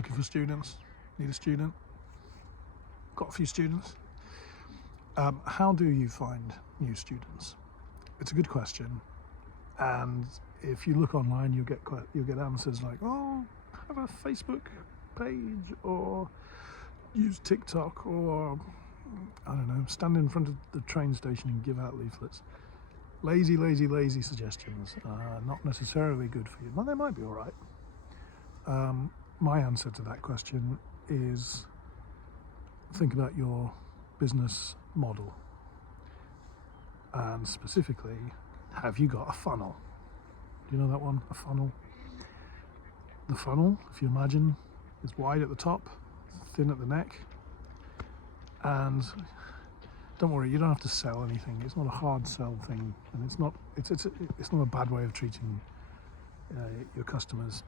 Looking for students? Need a student? Got a few students? How do you find new students? It's a good question, and if you look online, you'll get answers like, "Oh, have a Facebook page, or use TikTok, or I don't know, stand in front of the train station and give out leaflets." Lazy suggestions. Not necessarily good for you. Well, they might be all right. My answer to that question is think about your business model, and specifically, have you got a funnel? Do you know that one? A funnel? The funnel, if you imagine, is wide at the top, thin at the neck, and don't worry, you don't have to sell anything. It's not a hard sell thing, and it's not a bad way of treating your customers,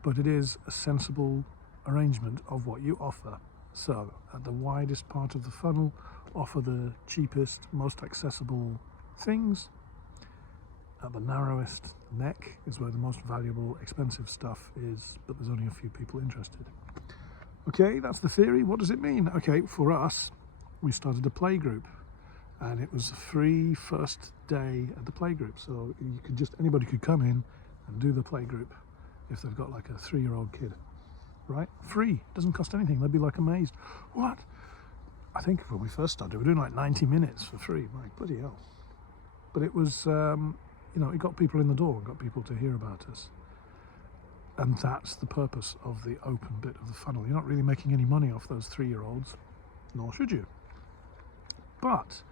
but it is a sensible arrangement of what you offer. So at the widest part of the funnel, offer the cheapest, most accessible things. At the narrowest neck is where the most valuable, expensive stuff is, but there's only a few people interested. Okay, that's the theory. What does it mean? Okay, for us, we started a playgroup, and it was a free first day at the playgroup. So anybody could come in and do the playgroup if they've got like a 3-year-old kid, right? Free, doesn't cost anything. They'd be like amazed. What? I think when we first started, we were doing like 90 minutes for free. Like, bloody hell. But it was, it got people in the door, got people to hear about us. And that's the purpose of the open bit of the funnel. You're not really making any money off those 3-year-olds, nor should you. But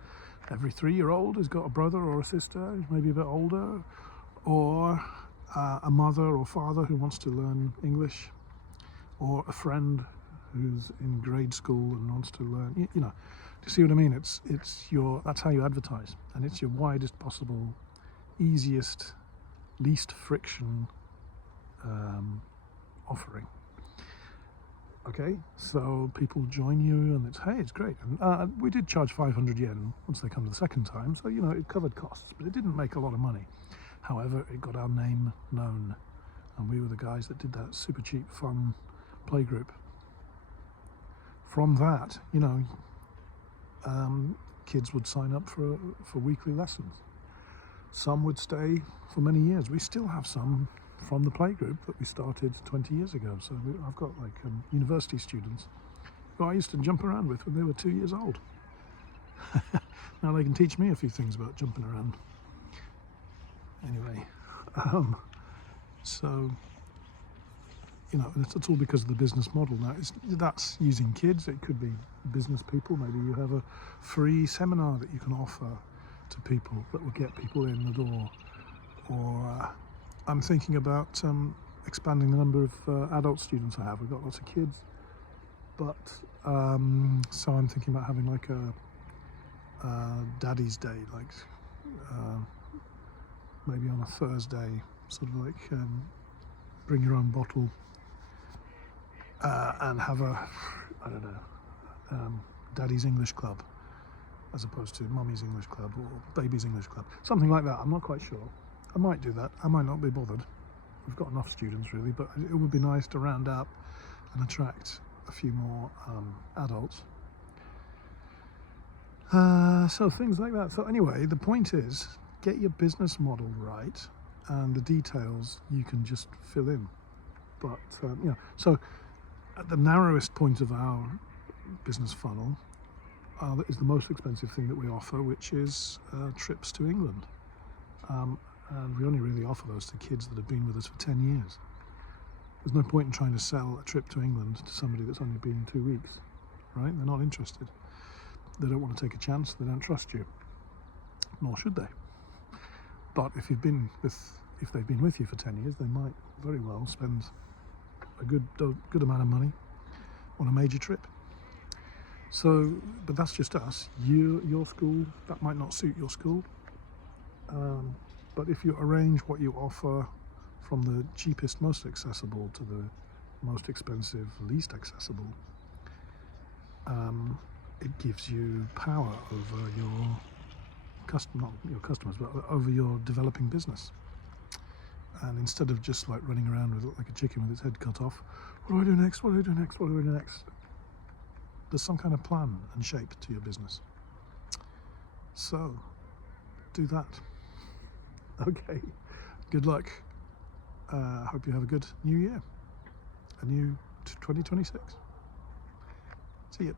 every 3-year-old has got a brother or a sister who's maybe a bit older, or a mother or father who wants to learn English, or a friend who's in grade school and wants to learn. Do you see what I mean? That's how you advertise, and it's your widest possible, easiest, least friction offering. Okay, so people join you, and it's great. And we did charge 500 yen once they come the second time, so it covered costs, but it didn't make a lot of money. However, it got our name known, and we were the guys that did that super cheap, fun playgroup. From that, kids would sign up for weekly lessons. Some would stay for many years. We still have some from the playgroup that we started 20 years ago. So I've got like university students who I used to jump around with when they were 2 years old. Now they can teach me a few things about jumping around. Anyway, so it's all because of the business model. Now that's using kids. It could be business people. Maybe you have a free seminar that you can offer to people that will get people in the door. Or I'm thinking about expanding the number of adult students I have. We've got lots of kids, but so I'm thinking about having like a Daddy's Day, like maybe on a Thursday, sort of like bring your own bottle and have Daddy's English Club, as opposed to Mummy's English Club or Baby's English Club, something like that. I'm not quite sure. I might do that. I might not be bothered. We've got enough students really, but it would be nice to round up and attract a few more adults. So things like that. So anyway, the point is, get your business model right, and the details you can just fill in. But so at the narrowest point of our business funnel is the most expensive thing that we offer, which is trips to England. And we only really offer those to kids that have been with us for 10 years. There's no point in trying to sell a trip to England to somebody that's only been 2 weeks, right? They're not interested. They don't want to take a chance. They don't trust you, nor should they. But if they've been with you for 10 years, they might very well spend a good amount of money on a major trip. So, but that's just us. Your school, that might not suit your school. But if you arrange what you offer from the cheapest, most accessible to the most expensive, least accessible, it gives you power over not your customers, but over your developing business. And instead of just like running around with like a chicken with its head cut off, what do I do next? What do I do next? What do I do next? There's some kind of plan and shape to your business. So do that. Okay. Good luck. Hope you have a good new year. A new 2026. See you.